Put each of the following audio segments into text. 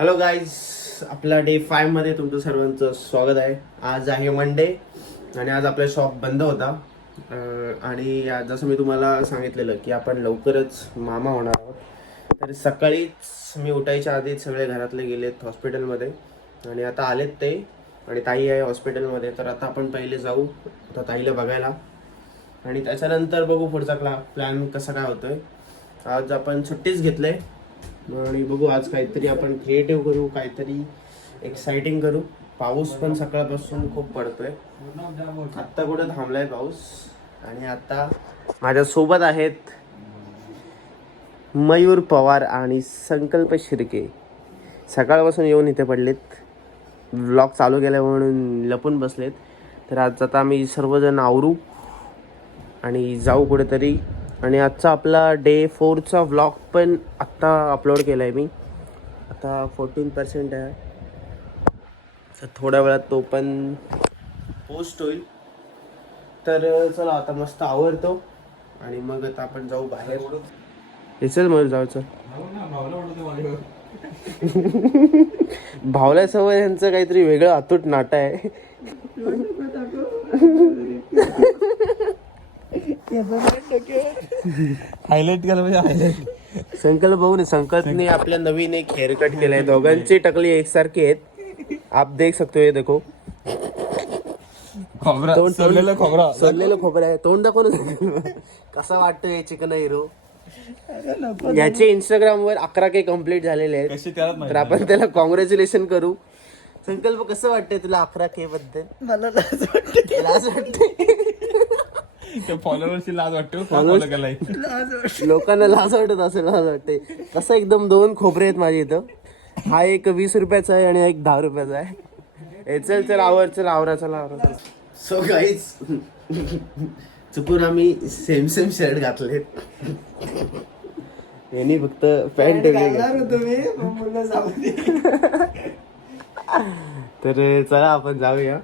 Hello guys, आपला day 5 मध्ये तुमचं सर्वांचं स्वागत आहे. आज आहे मंडे आणि आज आपला शॉप बंद होता. आणि जसं मी तुम्हाला सांगितलेलं की आपण लवकरच मामा होणार आहोत. तर सकाळीच मी उठायच्या आधीच सगळे घरातले गेलेत हॉस्पिटलमध्ये आणि आता आलेत ते. आणि ताई आहे हॉस्पिटलमध्ये. तर आता आपण पहिले जाऊ आता ताईला बघायला आणि त्याच्यानंतर बघू पुढचा प्लॅन कसा काय होतोय. आज आपण सुट्टीच घेतलंय आणि बघू आज काहीतरी आपण क्रिएटिव्ह करू, काहीतरी एक्साइटिंग करू. पाऊस पण सकाळपासून खूप पडतोय. आत्ता कुठं थांबलाय पाऊस. आणि आता माझ्यासोबत आहेत मयूर पवार आणि संकल्प शिर्के. सकाळपासून येऊन इथे पडलेत, व्लॉग चालू केला म्हणून लपून बसलेत. तर आज आता आम्ही सर्वजण आवरू आणि जाऊ कुठेतरी. आणि आजचा आपला डे 4चा व्लॉग पण आत्ता अपलोड केला आहे मी. आता 14% आहे, तर थोड्या वेळात तो पण पोस्ट होईल. तर चला आता मस्त आवरतो आणि मग आता आपण जाऊ बाहेर. हे चल मग जाऊ. चल भावल्या सवय यांचं काहीतरी वेगळं अतूट नाटं आहे. हायलाइट केलं म्हणजे हायलाइट. संकल्प बघू ना, संकल्पने आपल्या नवीन एक हेअर कट केलाय. दोघांची टकली एकसारखी आहेत. आप देख सकते हो, ये देखो. खोबरा सोललेलं खोबरा सोडलेलं खोबरं आहे. तोंड दाखव ना. कसा वाटतोय चिकन हिरो. याचे इंस्टाग्राम वर 11K कम्प्लीट झालेले आहेत. कशी त्याला तर आपण त्याला कॉंग्रॅच्युलेशन करू. संकल्प कसं वाटतंय तुला 11K बद्दल? मला लाज वाटते. लाज वाटते. फॉलोअर्सची लाज वाटते. फॉलो केलाय लोकांना लाज वाटत असेल. लाज वाटते कसं. एकदम 2 खोबरे आहेत माझे इथं. हा एक 20 रुपयाचा आहे आणि एक 10 रुपयाचा आहे. चल चल आवर. चल आवरा. चला आवरा. सो गाईज, चुकून आम्ही सेम शर्ट घातलेत. यांनी फक्त पॅन्ट तर चला आपण जाऊया.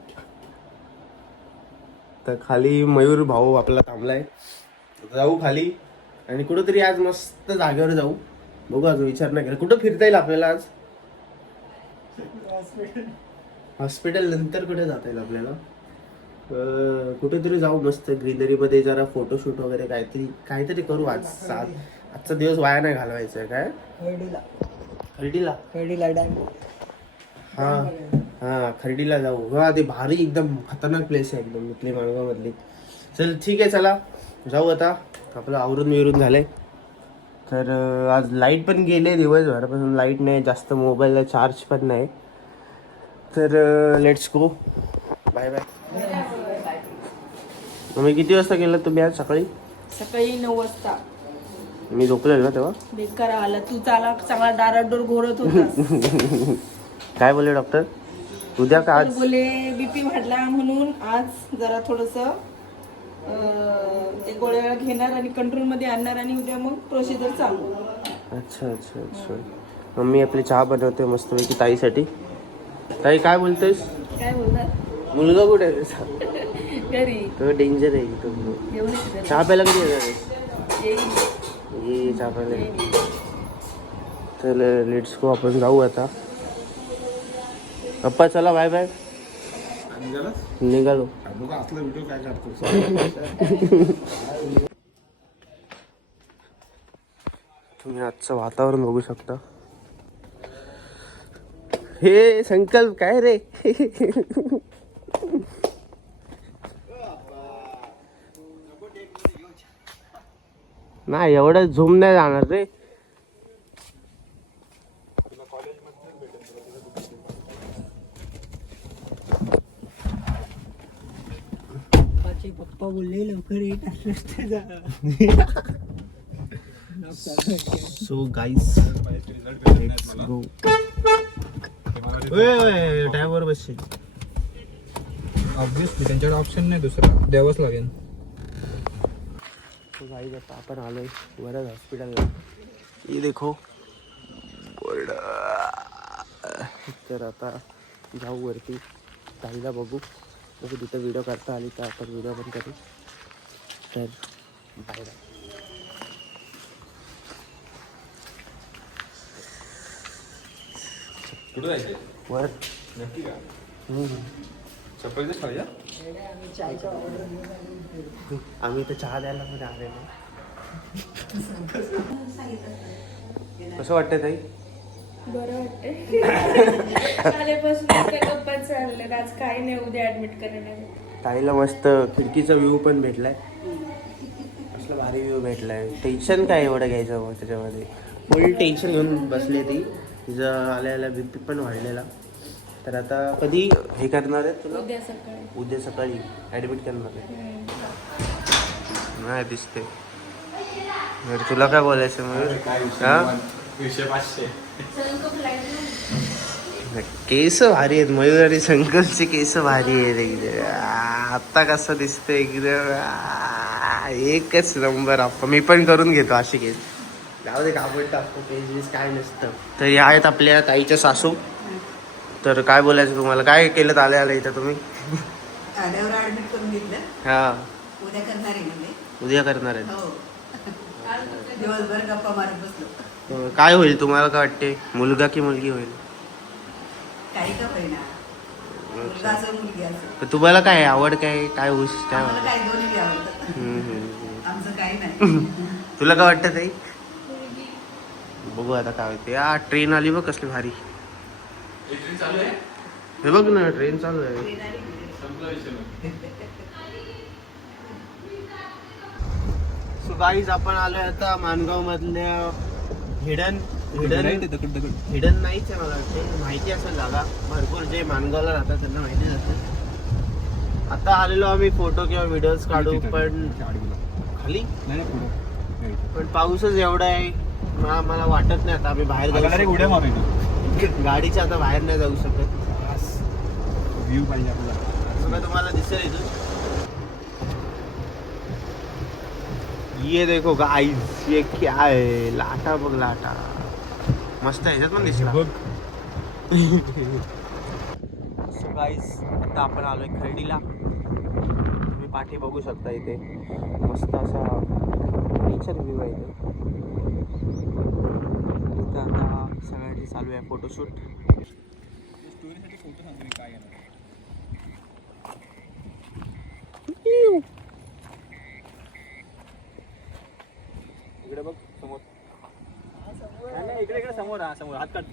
तर खाली मयूर भाऊ आपला थांबलाय. जाऊ खाली आणि कुठंतरी आज मस्त जागेवर जाऊ. बघू, अजून विचार नाही केला कुठं फिरता येईल आपल्याला आज. हॉस्पिटल नंतर कुठे जाता येईल आपल्याला. कुठेतरी जाऊ मस्त ग्रीनरी मध्ये, जरा फोटोशूट वगैरे काहीतरी करू आज. आजचा दिवस वाया नाही घालवायचा आहे. काय खर्डीला डॅम. हा खर्डीला जाऊ. हा ते भारी एकदम खतरनाक प्लेस आहे एकदम इथली माणगावमधली. चल ठीक आहे, चला जाऊ. आता आपलं आवरून मिळून झालंय. तर आज लाईट पण गेले दिवसभरापासून. लाईट नाही जास्त, मोबाईलला चार्ज पण नाही. तर लेट्स गो. Bye bye. तुम्ही किती वाजता गेलात तुम्ही आज सकाळी? सकाळी 9 वाजता. मी झोपलेलो ना तेव्हा. बेकार आला तू. चांगला डाराडोर घोरत होता. काय बोलले डॉक्टर? उद्या का आज? बोले बीपी वाढला म्हणून आज जरा थोडस ते गोळ्या घेणार आणि कंट्रोल मध्ये आणणार आणि उद्या मग प्रोसिजर चालू. अच्छा. मम्मी आपली चहा बनवते मस्तपैकी ताईसाठी. ताई काय बोलतेस? काय बोलणार? मुलगा कुठे आहे? घरी. तो डेंजर आहे तो. एवढं चहा प्यायला कधी येणार? ये चहा प्यायला. तर लेट्स गो, आपण जाऊ आता. पप्पा चला बाय बाय. निघालो. तुम्ही आजचं वातावरण बघू शकता. हे संकल्प काय रे? नाही एवढं झूम नाही जाणार रे. पप्पा बोलले लवकर येत. So guys let's go. टायमवर बसशील. ऑब्विसली त्यांच्याकडे ऑप्शन नाही दुसरा, द्यावंच लागेल. तो गाईस आता आपण आलोय वरद हॉस्पिटलला. ये देखो. तर आता जाऊ वरती, ताईला बघू तिथं व्हिडिओ करता आली तर आपण व्हिडिओ पण करू. तर बाहेर कुठं जायचंय वर नक्की का हम्म. चप्पलच खाऊया आम्ही तर चहा द्यायला पण आलेलो. कसं वाटतंय ताई? बरं वाटतंय आल्यापासून इतक्या गप्पा चालल्यात. आज काही नाही, उद्या ऍडमिट करणार. ताईला मस्त खिडकीचा व्ह्यू पण भेटलाय. कसला भारी व्ह्यू भेटलाय. टेन्शन काय एवढं घ्यायचं मग त्याच्यामध्ये. फुल टेन्शन घेऊन बसली ती. तिचं आल्या BP पण वाढलेला. तर आता कधी हे करणार आहे तुला? उद्या सकाळी ॲडमिट करणार आहे. नाही दिसते. बरं तुला काय बोलायचं मग? हा विषय 500 केस भारी आहेत. मयूर आणि संकल्पचे केस भारी आहेत एकदम. आता कसं दिसतंय एकदम एकच नंबर. आपण मी पण करून घेतो अशी केस. जाऊ दे कापड टाकतो केस काय नसतं. तर या आहेत आपल्या ताईच्या सासू. तर काय बोलायचं तुम्हाला? काय केलं आल्या इथं तुम्ही? आल्यावर ऍडमिट करून घेतलं. हा उद्या करणार आहे म्हणजे. उद्या करणार आहेत. हो दिवसभर गप्पा मारत बसलो. काय होईल तुम्हाला? काय वाटते? मुलगा की मुलगी होईल? काही का होईना, मुलगा असो मुलगी असो, तर तुम्हाला काय आवड? काय काय होऊ काय आम्हाला वाटतं? काही दोन्ही आवडतात. आमचं काही नाही. तुला काय वाटतं ताई? बघू आता काय होते. ट्रेन आली बघ कसली भारी. ट्रेन चालू आहे हे बघ ना ट्रेन चालू आहे. संपला विषय सो गाईज आपण आलोय आता मानगाव मधल्या हिडन नाहीच आहे मला वाटते. माहिती असेल जागा. भरपूर जे मानगावला राहतात त्यांना माहितीच असेल. आता आलेलो आम्ही फोटो किंवा व्हिडिओज काढू पण खाली पण पाऊसच एवढा आहे. मला वाटत नाही आता आम्ही बाहेर जाऊ उड्या मारू गाडीच्या आता बाहेर नाही जाऊ शकत. व्ह्यू पाहिजे आपल्याला. सगळं तुम्हाला दिसेल इथून. ये देखो गाइस ये क्या है. लाटा बघ लाटा मस्त आहे. ह्याच्यात पण दिसला. सो गाइस आता आपण आलोय खर्डीला. तुम्ही पाठी बघू शकता इथे मस्त असा नेचर व्ह्यू आहे इथे. इथं आता सगळ्यांची चालू आहे फोटोशूट. स्टोरीसाठी फोटो सांगतो काय येणार. इकडे बघ समोर. नाही, इकडे समोर समोर हात काढ.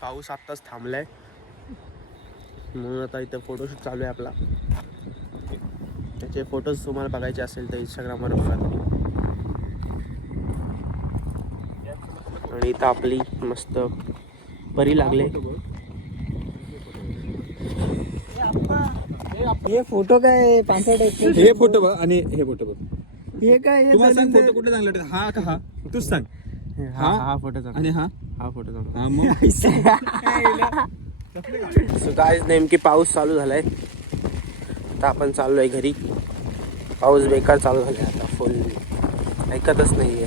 पाऊस आत्ताच थांबलाय म्हणून आता इथं फोटोशूट चालू आहे आपला. त्याचे फोटोज तुम्हाला बघायचे असेल तर इंस्टाग्रामवर बघा. आणि इथं आपली मस्त परी लागले. हे फोटो काय पांढरा हे फोटो बघ आणि हे फोटो बघ. हे काय तुम्हाला सांग फोटो कुठे चांगला वाटत? हा का हा? तूच सांग. हा फोटो आणि हा फोटो हा मग सो गाईज नेमकी पाऊस चालू झालाय. आता आपण चाललोय घरी. पाऊस बेकार चालू झालाय आता. फुल ऐकतच नाहीये.